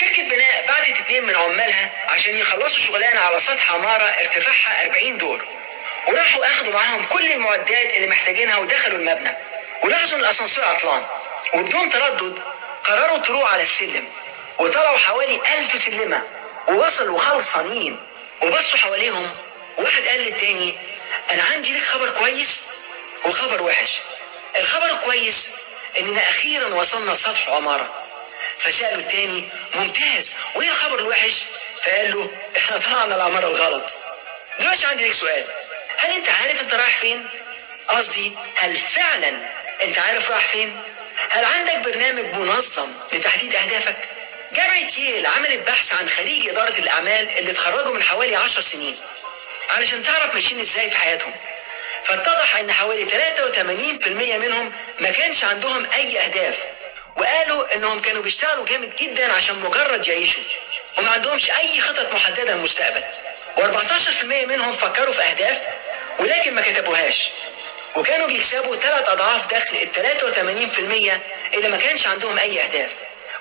شركة بناء بعتت 2 من عمالها عشان يخلصوا شغلانة على سطح عمارة ارتفاعها 40 دور، وراحوا اخدوا معاهم كل المعدات اللي محتاجينها ودخلوا المبنى، ولاحظوا ان الاسانسير عطلان، وبدون تردد قرروا طلوع على السلم، وطلعوا حوالي 1000 سلمة ووصلوا خلصانين. وبصوا حواليهم، واحد قال للتاني: انا عندي لك خبر كويس وخبر وحش. الخبر الكويس اننا اخيرا وصلنا لسطح عمارة. فسألوا التاني: ممتاز، وايه الخبر الوحش؟ فقال له: احنا طلعنا العمارة الغلط. دلوقتي عندي لك سؤال: هل انت عارف انت رايح فين؟ قصدي هل فعلا انت عارف رايح فين؟ هل عندك برنامج منظم لتحديد اهدافك؟ جامعة ييل عملت بحث عن خريج ادارة الاعمال اللي اتخرجوا من حوالي 10 سنين علشان تعرف ماشيين ازاي في حياتهم. فاتضح ان حوالي 83% منهم ما كانش عندهم اي اهداف، وقالوا انهم كانوا بيشتغلوا جامد جدا عشان مجرد يعيشوا، وما عندهمش اي خطط محددة للمستقبل. و14% منهم فكروا في اهداف ولكن ما كتبوهاش، وكانوا بيكسبوا 3 اضعاف دخل ال 83% اللي ما كانش عندهم اي اهداف.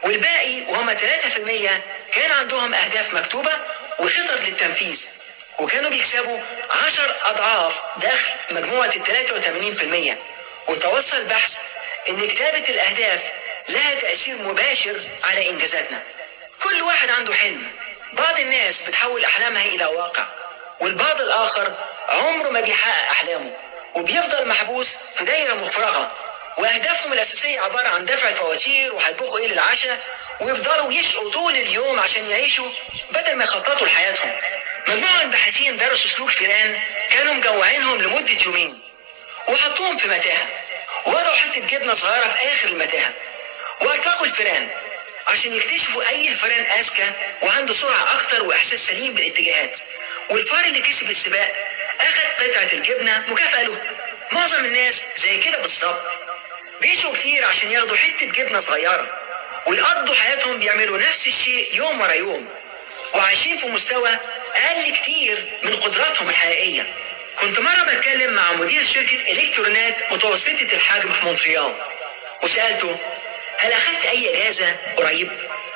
والباقي وهم 3% كان عندهم اهداف مكتوبة وخطط للتنفيذ، وكانوا بيكسبوا 10 اضعاف دخل مجموعة ال 83%. وتوصل البحث ان كتابة الاهداف لها تأثير مباشر على انجازاتنا. كل واحد عنده حلم، بعض الناس بتحول احلامها الى واقع، والبعض الاخر عمره ما بيحقق احلامه وبيفضل محبوس في دايرة مفرغة، واهدافهم الاساسية عبارة عن دفع الفواتير وهيطبخوا ايه للعشاء، ويفضلوا يشقوا طول اليوم عشان يعيشوا بدل ما يخططوا لحياتهم. مجموعة من الباحثين درسوا سلوك فئران كانوا مجوعينهم لمدة يومين، وحطوهم في متاهة، ووضعوا حتة جبنة صغيرة في آخر المتاهة، وأطلقوا الفئران عشان يكتشفوا أي الفئران أذكى وعنده سرعة أكتر وإحساس سليم بالاتجاهات. والفار اللي كسب السباق أخذ قطعة الجبنة مكافأة له. معظم الناس زي كده بالظبط، بيشوا كتير عشان ياخدوا حتة جبنة صغيرة، ويقضوا حياتهم بيعملوا نفس الشيء يوم ورا يوم، وعايشين في مستوى أقل كتير من قدراتهم الحقيقية. كنت مرة بتكلم مع مدير شركة إلكترونات متوسطة الحجم في مونتريال، وسألته: هل أخدت أي إجازة قريب؟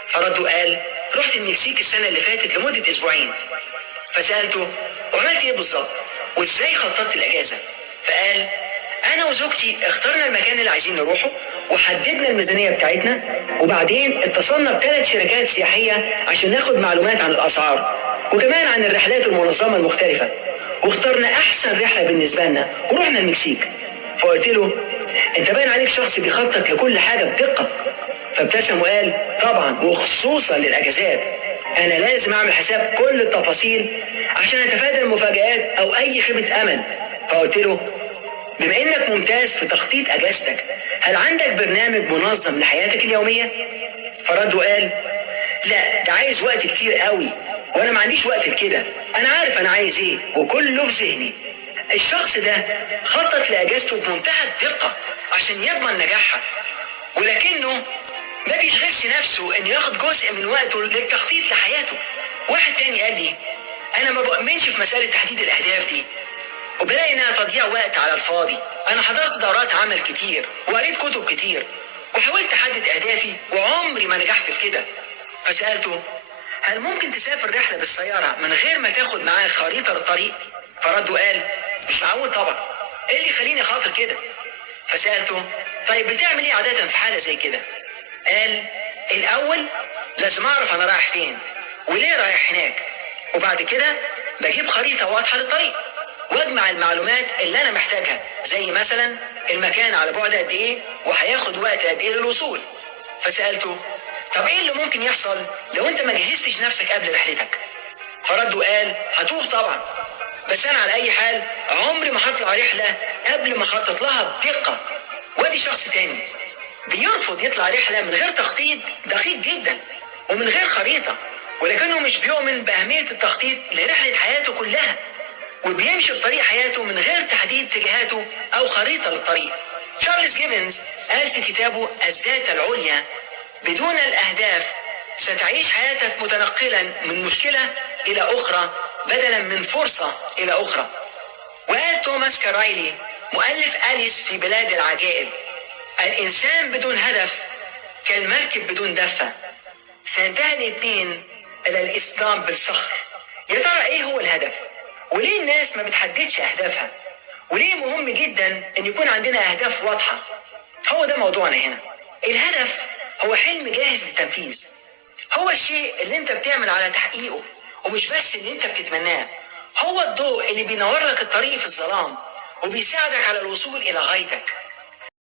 فرد وقال: رحت المكسيك السنة اللي فاتت لمدة أسبوعين. فسألته: وعملت إيه بالظبط؟ وإزاي خططت الإجازة؟ فقال: أنا وزوجتي اخترنا المكان اللي عايزين نروحه، وحددنا الميزانية بتاعتنا، وبعدين اتصلنا ب3 شركات سياحية عشان ناخد معلومات عن الأسعار وكمان عن الرحلات المنظمة المختلفة، واخترنا أحسن رحلة بالنسبة لنا ورحنا المكسيك. فقلت له: أنت باين عليك شخص بيخطط لكل حاجة بدقة. فابتسم وقال: طبعا، وخصوصا للأجازات أنا لازم أعمل حساب كل التفاصيل عشان أتفادى المفاجآت أو أي خيبة أمل. فقلت له: بما إنك ممتاز في تخطيط أجازتك، هل عندك برنامج منظم لحياتك اليومية؟ فرد وقال: لا، ده عايز وقت كتير قوي، وأنا ما عنديش وقت لكده. أنا عارف أنا عايز إيه وكله في ذهني. الشخص ده خطط لأجازته بمنتهى الدقة عشان يضمن نجاحها، ولكنه ما بيشغلش نفسه انه ياخد جزء من وقته للتخطيط لحياته. واحد تاني قال لي: انا ما بؤمنش في مسألة تحديد الاهداف دي، وبلاقي انها تضييع وقت على الفاضي. انا حضرت دورات عمل كتير وقريت كتب كتير وحاولت احدد اهدافي وعمري ما نجحت في كده. فسألته: هل ممكن تسافر رحلة بالسيارة من غير ما تاخد معاك خريطة للطريق؟ فرد وقال: مش معقول طبعا، ايه اللي يخليني خاطر كده؟ فسألته: طيب بتعمل ايه عادة في حالة زي كده؟ قال: الاول لازم اعرف انا رايح فين وليه رايح هناك، وبعد كده بجيب خريطة واضحة للطريق واجمع المعلومات اللي انا محتاجها، زي مثلا المكان على بعد قد ايه وهياخد وقت قد ايه للوصول. فسألته: طب ايه اللي ممكن يحصل لو انت ما جهزتش نفسك قبل رحلتك؟ فرد وقال: هتوه طبعا، بس انا على اي حال عمري ما هطلع رحلة قبل ما اخطط لها بدقة. وادي شخص تاني بيرفض يطلع رحلة من غير تخطيط دقيق جدا ومن غير خريطة، ولكنه مش بيؤمن بأهمية التخطيط لرحلة حياته كلها، وبيمشي في طريق حياته من غير تحديد اتجاهاته أو خريطة للطريق. تشارلز جيفنز قال في كتابه الذات العليا: بدون الأهداف ستعيش حياتك متنقلا من مشكلة إلى أخرى بدلا من فرصة إلى أخرى. وقال توماس كارايلي مؤلف أليس في بلاد العجائب: الإنسان بدون هدف كالمركب بدون دفة، سينتهي الاثنين إلى الاصطدام بالصخر. يا ترى إيه هو الهدف؟ وليه الناس ما بتحددش أهدافها؟ وليه مهم جدا إن يكون عندنا أهداف واضحة؟ هو ده موضوعنا هنا. الهدف هو حلم جاهز للتنفيذ، هو الشيء اللي انت بتعمل على تحقيقه، ومش بس اللي انت بتتمناه. هو الضوء اللي بينور لك الطريق في الظلام وبيساعدك على الوصول إلى غايتك.